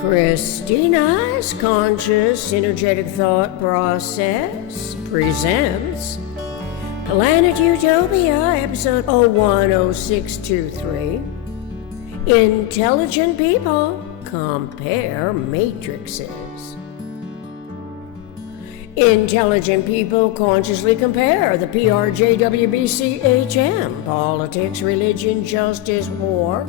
Christina's Conscious Energetic Thought Process presents Planet Utopia, episode 010623. Intelligent people compare matrices. Intelligent people consciously compare the PRJWBCHM, politics, religion, justice, war,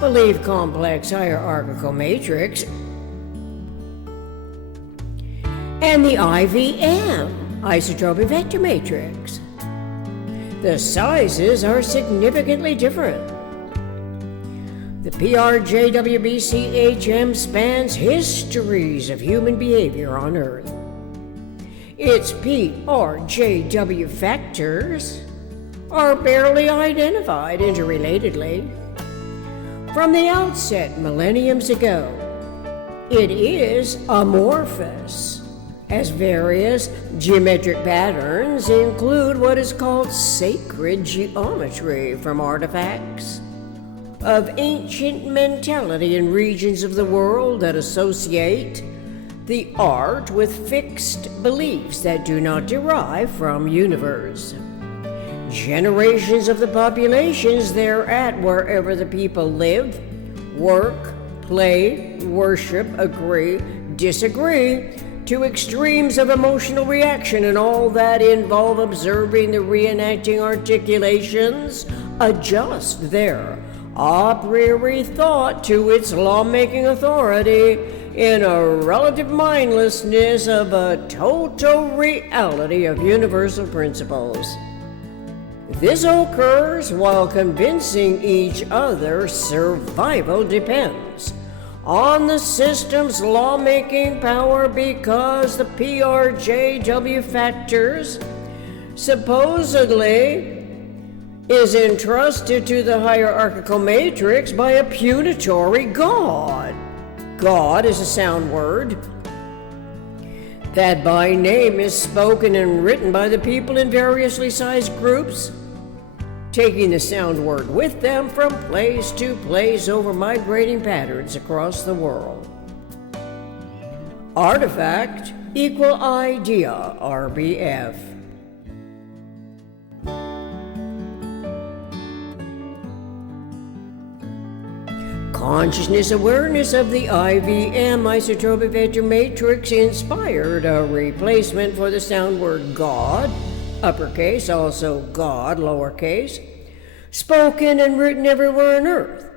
belief complex, hierarchical matrix, and the IVM Isotropic Vector Matrix. The sizes are significantly different. The PRJWBCHM spans histories of human behavior on Earth. Its PRJW factors are barely identified interrelatedly. From the outset, millenniums ago, it is amorphous, as various geometric patterns include what is called sacred geometry from artifacts of ancient mentality in regions of the world that associate the art with fixed beliefs that do not derive from universe. Generations of the populations thereat, wherever the people live, work, play, worship, agree, disagree, to extremes of emotional reaction and all that involve observing the reenacting articulations, adjust their a priori thought to its lawmaking authority in a relative mindlessness of a total reality of universal principles. This occurs while convincing each other survival depends on the system's lawmaking power, because the PRJW Factors supposedly is entrusted to the hierarchical matrix by a punitory God. God is a sound word that by name is spoken and written by the people in variously sized groups, taking the sound word with them from place to place over migrating patterns across the world. Artifact equal idea, RBF. Consciousness awareness of the IVM Isotropic Vector Matrix inspired a replacement for the sound word God, uppercase, also God, lowercase, spoken and written everywhere on Earth.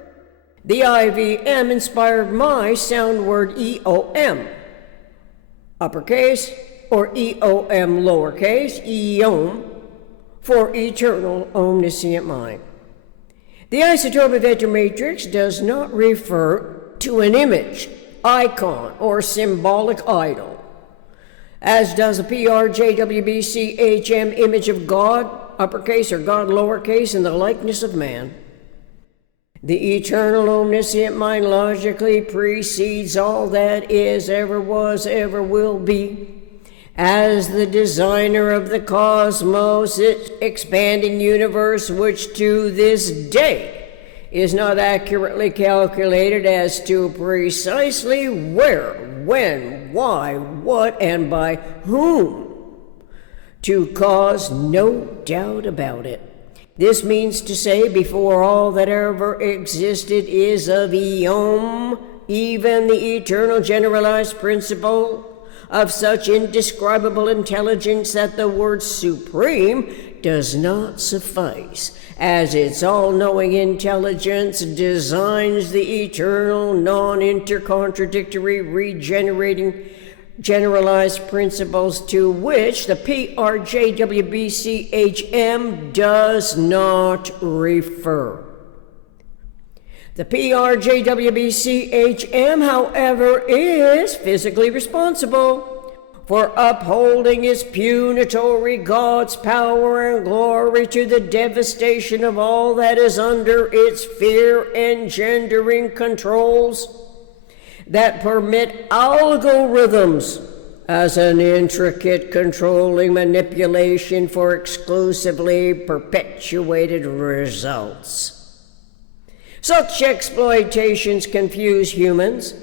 The IVM inspired my sound word EOM, uppercase, or EOM, lowercase, EOM, for eternal omniscient mind. The isotropic vector matrix does not refer to an image, icon, or symbolic idol, as does the PRJWBCHM image of God, uppercase, or God, lowercase, in the likeness of man. The eternal omniscient mind logically precedes all that is, ever was, ever will be. As the designer of the cosmos, its expanding universe, which to this day is not accurately calculated as to precisely where, when, why, what, and by whom, to cause no doubt about it. This means to say, before all that ever existed is of eom, even the eternal generalized principle of such indescribable intelligence that the word supreme does not suffice, as its all-knowing intelligence designs the eternal, non-intercontradictory, regenerating, generalized principles to which the PRJWBCHM does not refer. The PRJWBCHM, however, is physically responsible for upholding its punitory God's power and glory to the devastation of all that is under its fear-engendering controls that permit algorithms as an intricate controlling manipulation for exclusively perpetuated results. Such exploitations confuse humans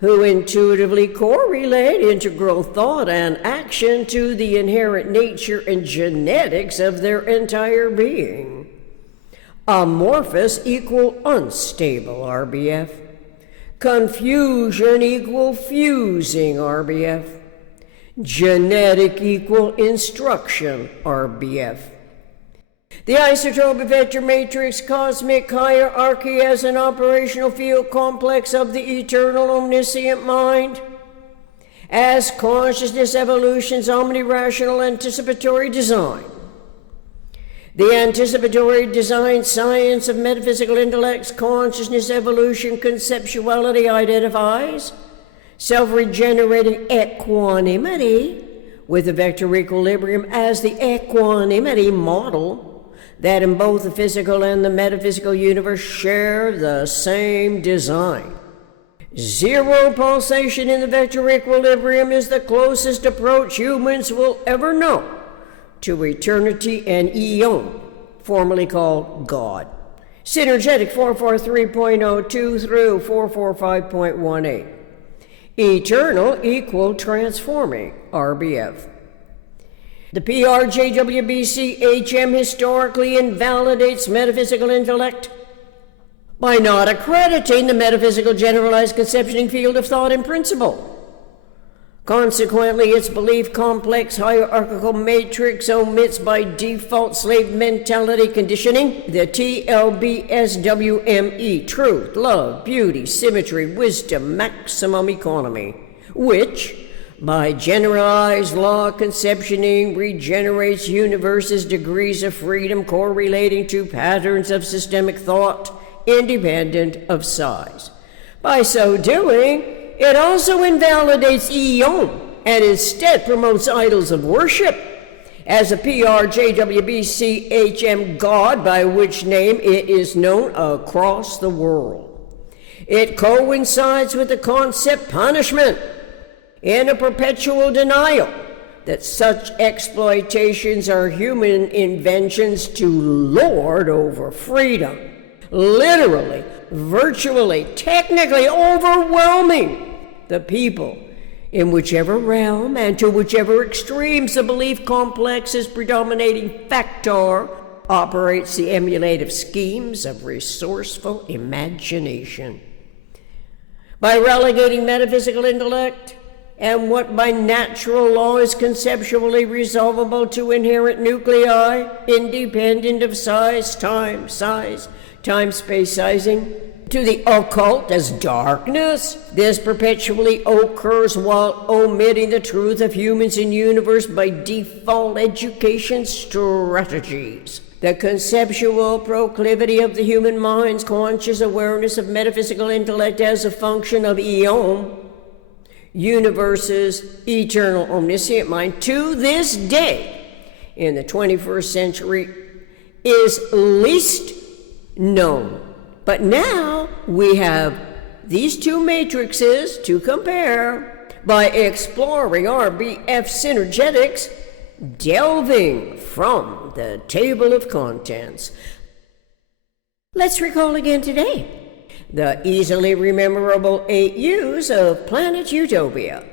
who intuitively correlate integral thought and action to the inherent nature and genetics of their entire being. Amorphous equal unstable RBF. Confusion equal fusing RBF. Genetic equal instruction RBF. The isotropic vector matrix cosmic hierarchy as an operational field complex of the eternal omniscient mind, as consciousness evolution's omnirational anticipatory design. The anticipatory design science of metaphysical intellect's consciousness evolution conceptuality identifies self-regenerating equanimity with the vector equilibrium as the equanimity model that in both the physical and the metaphysical universe share the same design. Zero pulsation in the vector equilibrium is the closest approach humans will ever know to eternity and eon, formerly called God. Synergetic 443.02 through 445.18. Eternal equal transforming RBF. The PRJWBCHM historically invalidates metaphysical intellect by not accrediting the metaphysical generalized conceptioning field of thought and principle. Consequently, its belief complex hierarchical matrix omits by default slave mentality conditioning the TLBSWME, truth, love, beauty, symmetry, wisdom, maximum economy, which, by generalized law conceptioning, regenerates universes' degrees of freedom correlating to patterns of systemic thought independent of size. By so doing, it also invalidates eon and instead promotes idols of worship as a PRJWBCHM God, by which name it is known across the world. It coincides with the concept punishment in a perpetual denial that such exploitations are human inventions to lord over freedom, literally, virtually, technically overwhelming the people in whichever realm and to whichever extremes the belief complex's predominating factor operates the emulative schemes of resourceful imagination. By relegating metaphysical intellect and what by natural law is conceptually resolvable to inherent nuclei, independent of size, time, space sizing, to the occult as darkness, this perpetually occurs while omitting the truth of humans in universe by default education strategies. The conceptual proclivity of the human mind's conscious awareness of metaphysical intellect as a function of eon, universe's eternal omniscient mind, to this day in the 21st century is least known. But now we have these two matrices to compare by exploring RBF synergetics, delving from the table of contents. Let's recall again today the easily rememberable 8 U's of planet Utopia.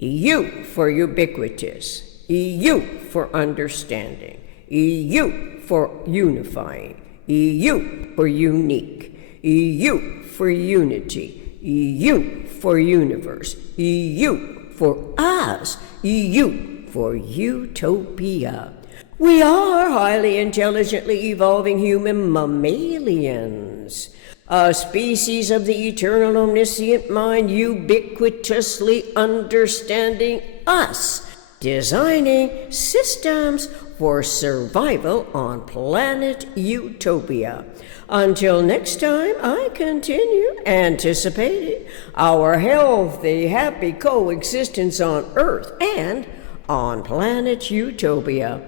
U for ubiquitous, EU for understanding, EU for unifying, EU for unique, EU for unity, EU for universe, EU for us, EU for Utopia. We are highly intelligently evolving human mammalians, a species of the eternal omniscient mind ubiquitously understanding us, designing systems for survival on planet Utopia. Until next time, I continue anticipating our healthy, happy coexistence on Earth and on planet Utopia.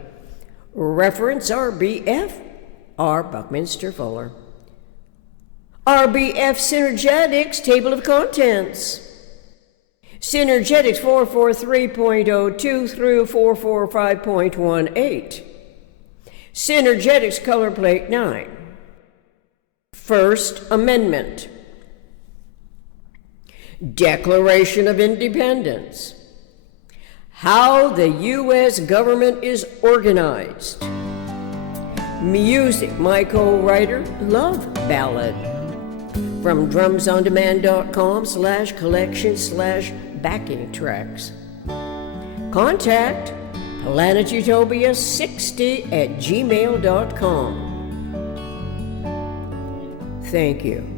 Reference RBF, R. Buckminster Fuller. RBF Synergetics Table of Contents. Synergetics 443.02 through 445.18. Synergetics Color Plate 9. First Amendment. Declaration of Independence. How the U.S. government is organized. Music, my co-writer, Love Ballad. From drumsondemand.com/collection/backing tracks. Contact planetutopia60@gmail.com. Thank you.